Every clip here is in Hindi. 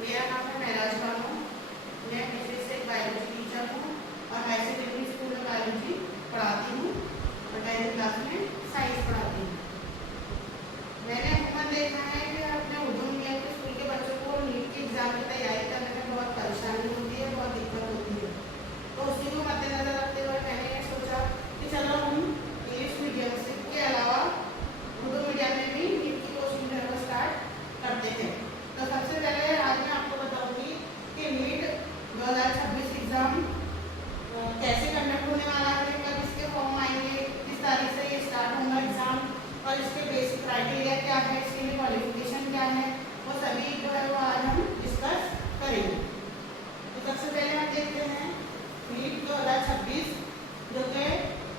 मेरा नाम है महराज बानो। मैं पेशे से बायोलॉजी टीचर हूँ और हाई सेकेंडरी स्कूल में बायोलॉजी पढ़ाती हूँ और 10th क्लास में साइंस पढ़ाती हूँ। मैंने अमूमन देखा है कि अपने उर्दू मीडियम के स्कूल के बच्चों को नीट की एग्ज़ाम की तैयारी करने में बहुत परेशानी होती है, बहुत दिक्कत होती है। तो उसी को मद्देनजर रखते हुए मैंने ये सोचा कि चलो हम इंग्लिश मीडियम के अलावा उर्दू मीडियम में भी नीट की कोचिंग जो है स्टार्ट करते हैं। तो सबसे पहले आज मैं आपको बताऊंगी कि नीट 2026 एग्ज़ाम कैसे कंडक्ट होने वाला है, कब इसके फॉर्म आएंगे, किस तारीख से ये स्टार्ट होगा एग्ज़ाम और इसके बेसिक क्राइटेरिया क्या है, इसके लिए क्वालिफिकेशन क्या है, वो सभी जो है वो आज हम डिस्कस करेंगे। तो सबसे पहले हम देखते हैं नीट 2026 जो कि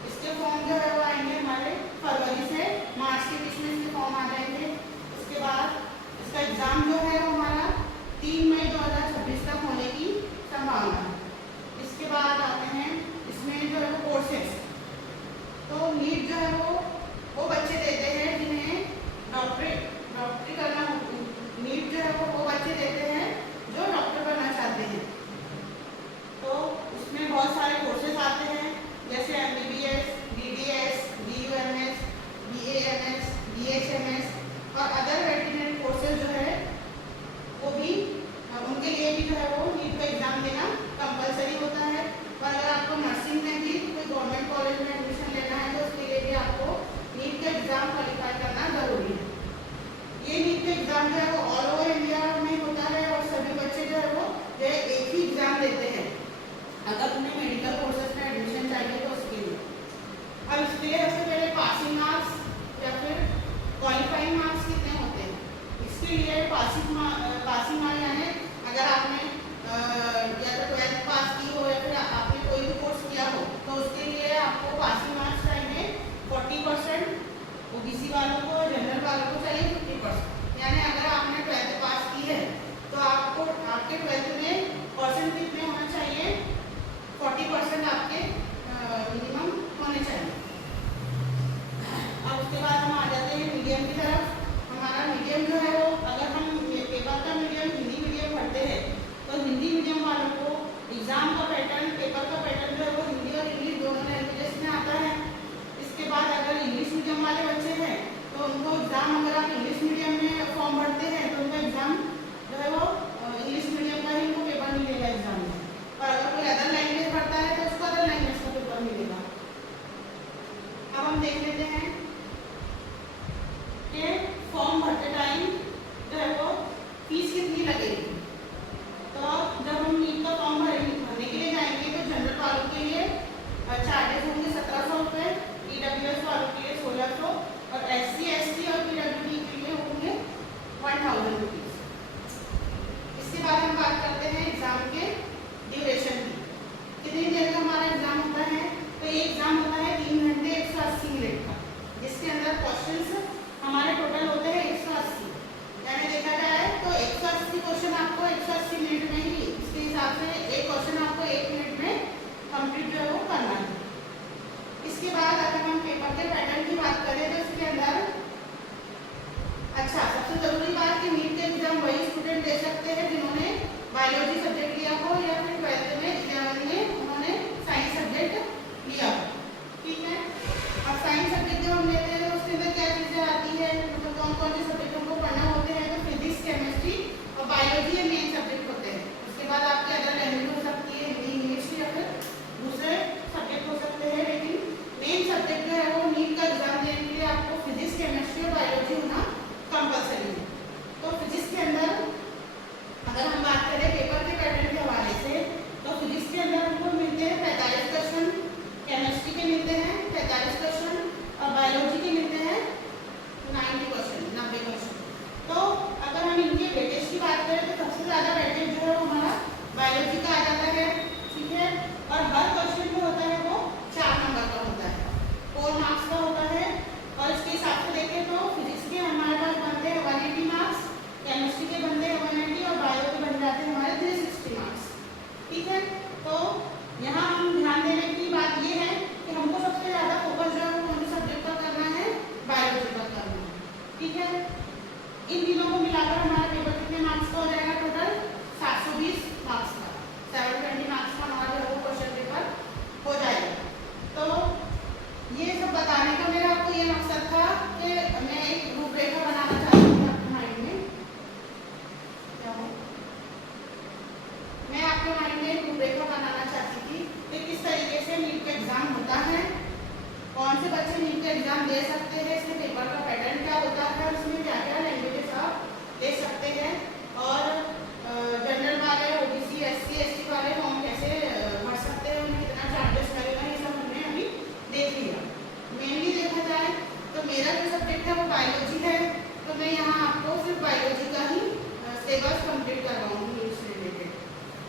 इसके फॉर्म जो है वो आएंगे हमारे फरवरी से मार्च के बीच में इसके फॉर्म आ जाएंगे। उसके बाद इसका एग्ज़ाम जो है वो हमारा 3 मई 2026 तक होने की संभावना है। इसके बाद आते हैं इसमें जो है वो कोर्सेस। तो नीट जो है वो बच्चे देते हैं जिन्हें डॉक्टरी करना हो। नीट जो है वो बच्चे देते हैं जो डॉक्टर बनना चाहते हैं। तो उसमें बहुत सारे कोर्सेज आते हैं जैसे MBBS, DDS, DUMS, BAMS, BHMS और अदर वेटरनरी कोर्सेज जो है वो भी उनके लिए भी जो है वो नीट का एग्ज़ाम देना कंपलसरी होता है। और अगर आपको नर्सिंग में भी कोई गवर्नमेंट कॉलेज में एडमिशन लेना है तो उसके लिए भी आपको नीट का एग्ज़ाम क्वालिफाई करना जरूरी है। ये नीट का एग्ज़ाम जो है वो ऑल ओवर इंडिया में होता है और सभी बच्चे जो है वो एक ही एग्ज़ाम देते हैं अगर उन्हें मेडिकल कोर्सेज में एडमिशन चाहिए तो उसके लिए। अब इसके लिए सबसे पहले पासिंग मार्क्स या फिर क्वालिफाइंग मार्क्स कितने होते हैं, इसके लिए पासिंग मार्क्स यानी अगर आपने या तो 12th पास की हो या फिर आपने कोई भी कोर्स किया हो तो उसके लिए आपको पासिंग मार्क्स चाहिए 40%, OBC वालों को, जनरल वालों को चाहिए 50%। यानी अगर आपने 12th पास की है तो आपको आपके 12th में परसेंट कितने होना चाहिए, 40% आपके मिनिमम होने चाहिए। अब उसके बाद हम आ जाते हैं मीडियम की तरफ। हमारा मीडियम जो है वो अगर हम पेपर का मीडियम हिंदी मीडियम पढ़ते हैं तो हिंदी मीडियम वालों को एग्ज़ाम का पैटर्न, पेपर का पैटर्न जो है वो हिंदी और इंग्लिश दोनों लैंग्वेजेस में आता है। इसके बाद अगर इंग्लिश मीडियम वाले बच्चे हैं तो उनको एग्ज़ाम, अगर आप इंग्लिश मीडियम में फॉर्म भरते हैं तो उनका एग्ज़ाम जो है वो इंग्लिश मीडियम का ही उनको पेपर मिलेगा एग्ज़ाम में। और अगर कोई अदर लैंग्वेज पढ़ता है तो उसको अदर लैंग्वेज का पेपर मिलेगा। अब हम देख लेते हैं कि फॉर्म भरते टाइम जो है वो फीस कितनी लगेगी। तो जब हम नीट का फॉर्म भरने के लिए जाएंगे तो जनरल वालों के लिए चार्जेस होंगे 1700 रुपये, EWS वालों के लिए 1600 और SC, ST और PWD के लिए होंगे 1000 रुपीज़। इसके बाद हम बात करते हैं एग्ज़ाम के ड्यूरेशन की। कितनी देर का हमारा एग्ज़ाम होता है, तो ये एग्ज़ाम होता है 3 घंटे 180 मिनट का, जिसके अंदर क्वेश्चंस हमारे टोटल होते हैं 180। यानी देखा जाए तो 180 क्वेश्चन आपको 180 मिनट में ही, इसके हिसाब से एक क्वेश्चन आपको 1 मिनट में कंप्लीट जो है वो करना है। इसके बाद अगर हम पेपर के पैटर्न की बात करें तो इसके अंदर सबसे ज़रूरी बात कि नीट के एग्ज़ाम वही स्टूडेंट दे सकते हैं जिन्होंने बायोलॉजी सब्जेक्ट लिया हो या फिर 12th में 11th में उन्होंने साइंस सब्जेक्ट लिया हो। ठीक है, अब साइंस सब्जेक्ट जब हम लेते हैं तो उसके अंदर क्या चीज़ें आती है, मतलब कौन कौन से सब्जेक्ट हमको पढ़ना होते हैं, तो फिजिक्स, केमिस्ट्री और बायोलॉजी ये मेन सब्जेक्ट होते हैं। उसके बाद आपकी अदर लैंग्वेज हो सकती है, हिंदी, इंग्लिश या फिर दूसरे सब्जेक्ट हो सकते हैं, लेकिन मेन सब्जेक्ट जो है वो नीट का एग्ज़ाम देने के लिए आपको फिजिक्स, केमिस्ट्री और बायोलॉजी होना कंपलसरी है। तो फिजिक्स के अंदर अगर हम बात करें पेपर के पैटर्न के हवाले से तो फिजिक्स के अंदर हमको मिलते हैं 45 क्वेश्चन, केमिस्ट्री के मिलते हैं 45 क्वेश्चन और बायोलॉजी के मिलते हैं 90 क्वेश्चन, 90 क्वेश्चन। इन तीनों को मिलाकर हमारा पेपर कितने मार्क्स का हो जाएगा? टोटल 720 मार्क्स का, 720 मार्क्स का हमारा जो क्वेश्चन पेपर हो जाएगा। तो ये सब बताने का मेरा आपको ये मकसद था कि मैं एक रूपरेखा बनाना चाहती हूँ आपके माइंड में। क्या हो? मैं आपके माइंड में एक रूपरेखा बनाना चाहती थी कि किस तरीके से नीट का एग्जाम होता है, कौन से बच्चे नीट का एग्जाम दे सकते हैं, इसमें पेपर का पैटर्न क्या होता है, उसमें क्या क्या लैंग्वेजेस आप ले सकते हैं, और जनरल वाले, ओबीसी, एससी, एसटी वाले फॉर्म कैसे भर सकते हैं, उन्हें कितना चार्जेस लगेगा, ये सब हमने अभी देख लिया। मेनली देखा जाए तो मेरा जो सब्जेक्ट है वो बायोलॉजी है, तो मैं यहाँ आपको सिर्फ बायोलॉजी का ही सिलेबस कंप्लीट करवाऊंगी नीट से रिलेटेड।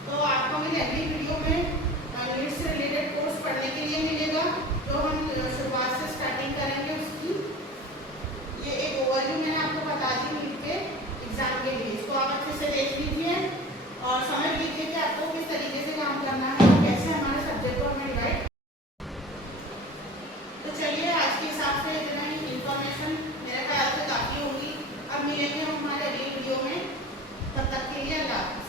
तो आपको मेरी अगली वीडियो में नीट से रिलेटेड कोर्स पढ़ने के लिए मिलेगा, जो हम शुरुआत से स्टार्टिंग करेंगे उसकी। ये एक ओवरव्यू मैंने आपको बता दी नीट के एग्जाम के लिए, इसको आप अच्छे से देख लीजिए और समझ लीजिए कि आपको किस तरीके से काम करना है और कैसे हमारे सब्जेक्ट को हमें डिवाइड। तो चलिए आज के हिसाब से इतना ही इंफॉर्मेशन मेरे ख्याल से काफ़ी होगी। अब मिलेंगे हम हमारे अगली वीडियो में, तब तक के लिए अल्लाह।